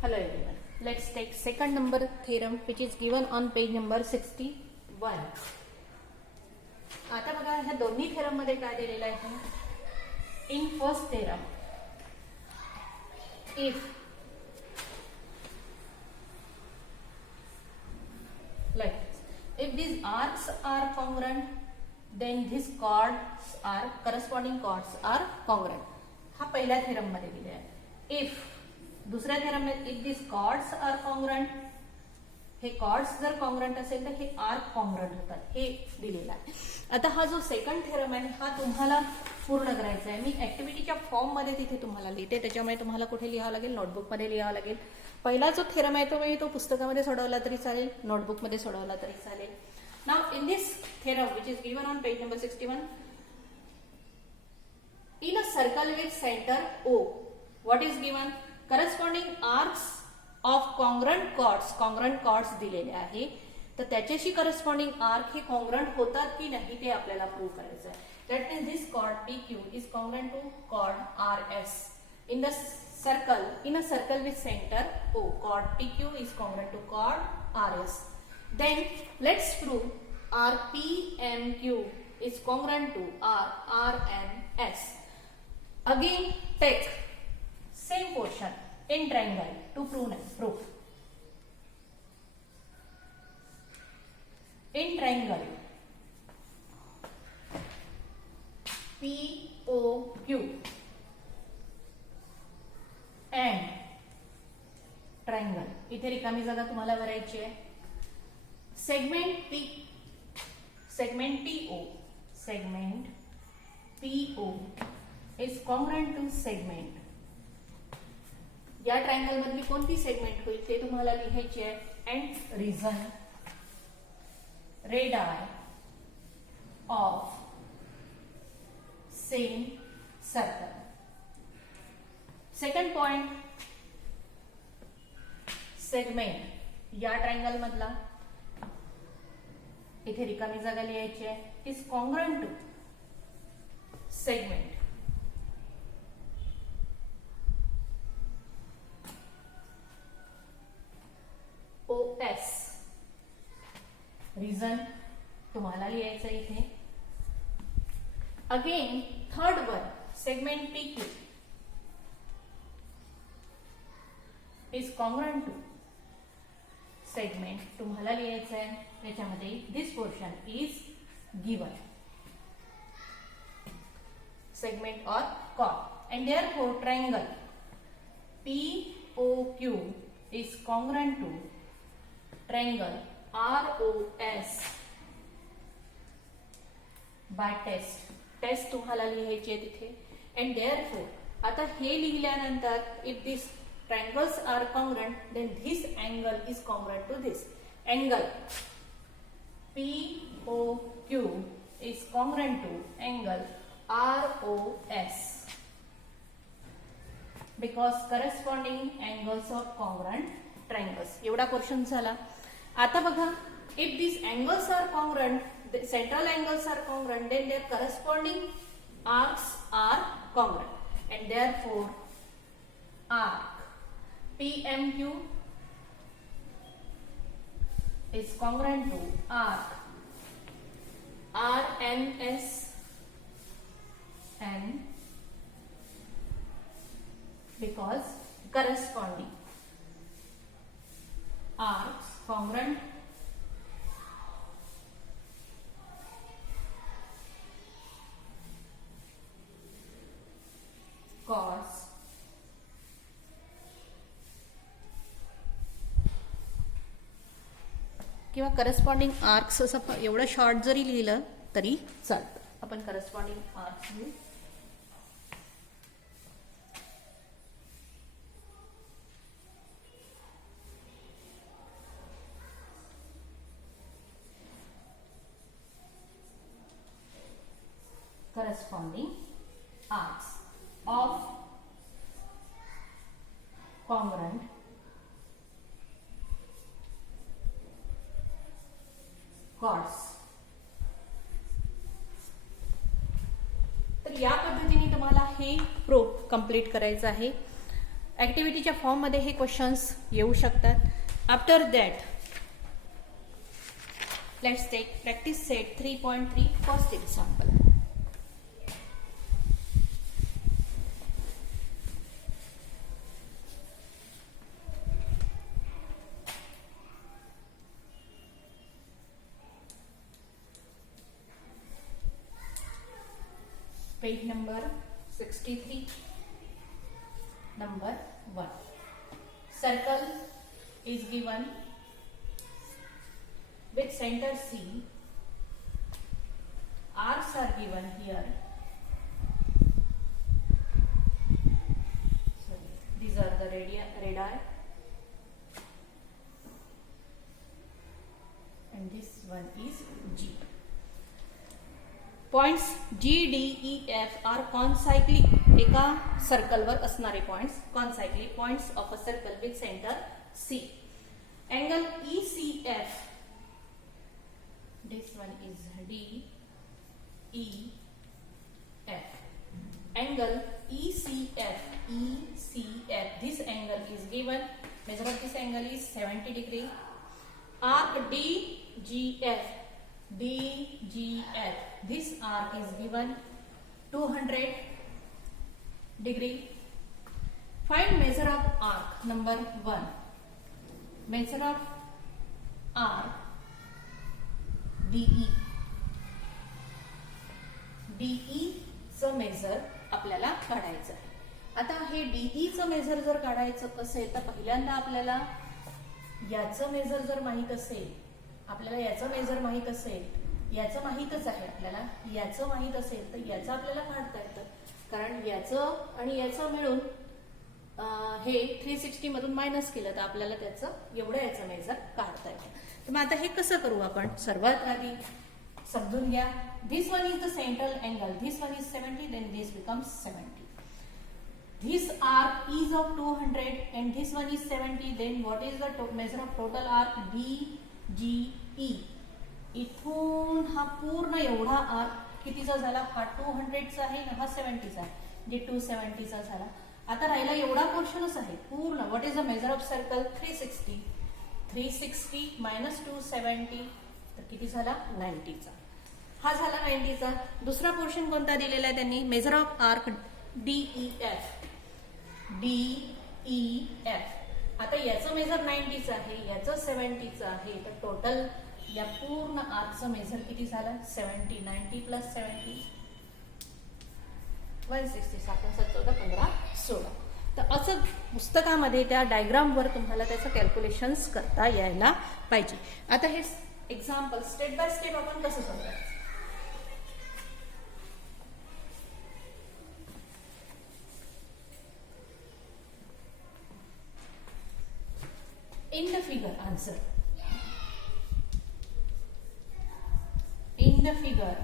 Hello everyone. Let's take second number theorem which is given on page number 61. आता बघा ह्या दोन्ही थेरम मध्ये काय दिलेलं आहे. In first theorem if like this, if these arcs are congruent then these chords are corresponding chords are congruent. हा पहिल्या थेरम मध्ये दिलेला आहे. if दुसऱ्या थेरम मध्ये if these chords are congruent, हे chords जर congruent असेल तर हे arc congruent होतात, हे दिलेलं आहे. आता हा जो सेकंड थेरम आहे हा तुम्हाला पूर्ण करायचा आहे. मी ऍक्टिव्हिटीच्या फॉर्म मध्ये तिथे तुम्हाला लिहिते, त्याच्यामुळे तुम्हाला कुठे लिहावं लागेल, नोटबुक मध्ये लिहावं लागेल. पहिला जो थेरम आहे तो मी तो पुस्तकामध्ये सोडवला तरी चालेल, नोटबुक मध्ये सोडवला तरी चालेल. Now in this theorem which is given on page number 61, in a circle with center O, what is given? Corresponding arcs of congruent chords दिलेले आहे. तर त्याच्याशी करस्पॉन्डिंग आर्क हे कॉन्ग्रंट होतात की नाही ते आपल्याला प्रूव्ह करायचं आहे. That means this chord PQ is congruent to chord RS in the circle, in a circle with center O. Chord PQ is congruent to chord RS. Then let's prove RPMQ is congruent to RNS. Again take same portion in triangle to prove. In triangle POQ and triangle इथे रिकामी जागा तुम्हाला भरायची आहे. segment PO is congruent to segment. या ट्रायंगल मधली कोणती सेगमेंट होईल ते तुम्हाला लिहायची आहे. and reason radii of same circle. Second point, segment या ट्रायंगल मधला इथे रिकामी जागा लिहायची आहे is congruent to segment OS. Reason तुम्हाला लिहायचं इथे. Again third one segment PQ is congruent to segment तुम्हाला लिहायचं आहे याच्यामध्ये this portion is given segment और chord and therefore triangle POQ is congruent to triangle ROS by test तुम्हाला लिहायची आहे तिथे. अँड देयरफॉर आता हे लिहिल्यानंतर if this triangles are congruent then this angle is congruent to this angle POQ is congruent to angle ROS because corresponding angles of congruent triangles. एवढा पोर्शन झाला. आता बघा if these angles are congruent, the central angles are congruent, then their corresponding arcs are congruent and therefore arc PMQ is congruent to arc RNS and because corresponding arcs congruent chords किंवा corresponding arcs असं एवढं शॉर्ट जरी लिहिलं तरी चालतं. आपण corresponding arcs घेऊ. corresponding arcs of congruent chords. तर या पद्धतीने तुम्हाला हे प्रूफ कंप्लीट करायचं आहे. ॲक्टिव्हिटीच्या फॉर्ममध्ये हे क्वेश्चन्स येऊ शकतात. After that let's take practice set 3.3 first example. Page number 63, number 1. Circle is given with center C. Arcs are given here. Sorry, these are the radii, and this one is G. Points G, D, E, F are concyclic. एका सर्कलवर असणारे points concyclic points of a circle with center C. Angle ECF, this one is D, E, F. Angle ECF, this angle is given. Measure of this angle is 70 degree. Arc DGF, this arc is given 200 degree. Find measure of arc. Number 1. Measure of arc DE. DE चं मेजर आपल्याला काढायचं आहे. आता हे DE चं मेजर जर काढायचं असेल तर पहिल्यांदा आपल्याला याचं मेजर जर माहित असेल, आपल्याला याचं मेजर माहित असेल, याचं माहितच आहे आपल्याला, याचं माहित असेल तर याचं आपल्याला काढता येतं. कारण याचं आणि याचं मिळून हे 360 मधून मायनस केलं तर आपल्याला त्याचं एवढं याचं मेजर काढता येतं. तर मग आता हे कसं करू आपण? सर्वात आधी समजून घ्या. This one is the central angle, this one is 70, then this becomes 70. This arc is of 200 and this one is 70. Then what is the measure of total arc? DGE. इथून हा पूर्ण एवढा आर्क कितीचा झाला? हा 200 चा आहे ना, हा 70 चा आहे, जे 270 चा झाला. आता राहिला एवढा पोर्शनच आहे पूर्ण. What is the measure of circle? 360. 360 मायनस 270 तर किती झाला? 90 चा. हा झाला 90 चा. दुसरा पोर्शन कोणता दिलेला आहे त्यांनी? Measure of arc DEF. DEF. आता याचं मेजर 90 चं आहे, याचं 70 चं आहे, तर टोटल या पूर्ण आर्कचं मेजर किती झालं? 70. 90 प्लस 70 160. 7 14 15 16. तर असं पुस्तकामध्ये त्या डायग्रामवर तुम्हाला त्याचं कॅल्क्युलेशन्स करता यायला पाहिजे. आता हे एक्झाम्पल स्टेप बाय स्टेप आपण कसं सोडवायचं? In the figure, answer. In the figure,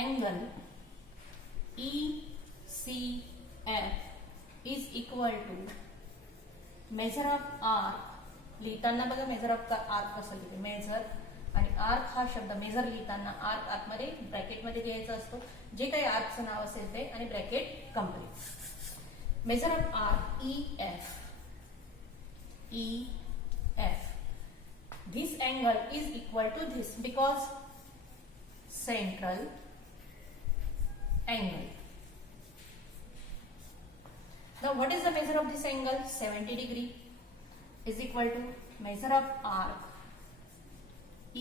angle ECF is equal to measure of arc. लिहिताना बघा मेजर ऑफ आर्क कसं लिहिते, मेजर आणि आर्क हा शब्द मेजर लिहिताना आर्क आतमध्ये ब्रॅकेटमध्ये लिहायचा असतो. जे काही आर्कचं नाव असेल ते आणि bracket complete. Measure of arc EF. This angle is equal to this because central angle. Now what is the measure of this angle? 70 degree is equal to measure of arc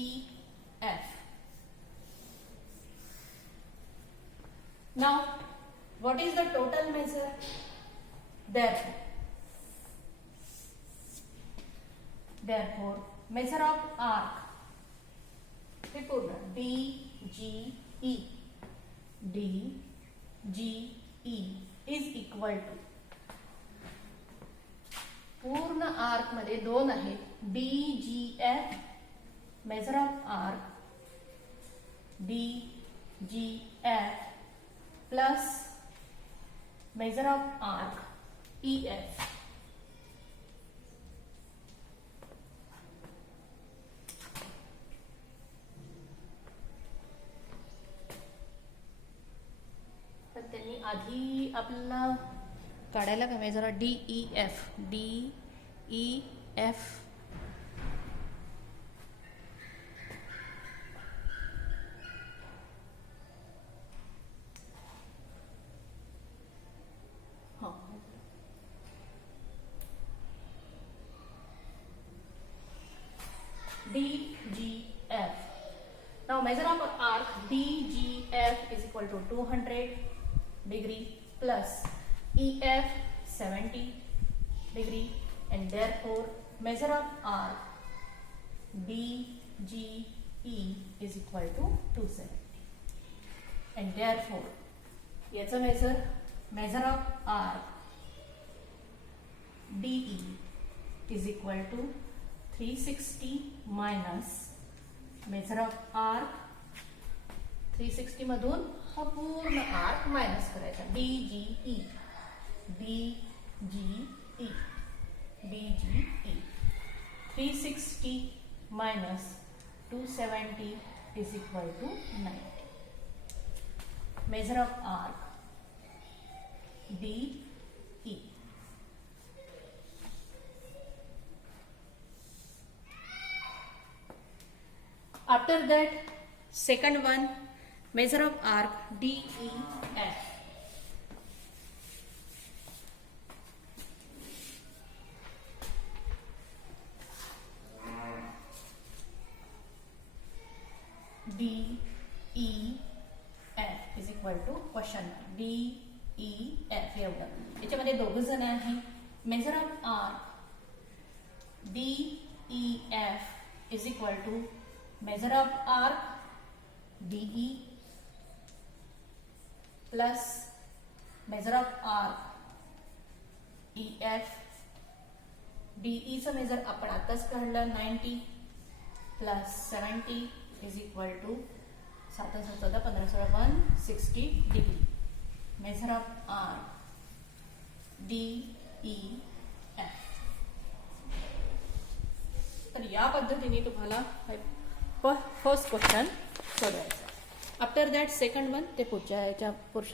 EF. Now what is the total measure? Therefore, measure of arc DGE is equal to पूर्ण आर्क मध्ये 2 आहे. DGF measure of arc DGF plus measure of arc EF. तर त्यांनी आधी तुम्हाला काढायला का मी जरा DEF DGF. Now measure of arc DGF is equal to 200 degree plus EF 70 degree, and therefore measure of arc DGE is equal to 270, and therefore याचा measure of arc DE is equal to 360 minus measure of arc 360 मधून हा पूर्ण arc minus करायचा DGE 360 minus 270 is equal to 90. Measure of arc DE. After that, second one, measure of arc DEF. DEF is equal to question mark. DEF एवढं याच्यामध्ये दोघं जण आहे. Measure of arc DEF is equal to measure of arc DE plus measure of arc EF. DE चं मेजर आपण आताच काढलं 90 plus 70 is equal to 7 14 15 16 160 degree. Measure of arc DEF. तर या पद्धतीने तुम्हाला फर्स्ट क्वेश्चन सोडवायचा. आफ्टर दॅट सेकंड वन ते पुढच्या याच्या पोर्शन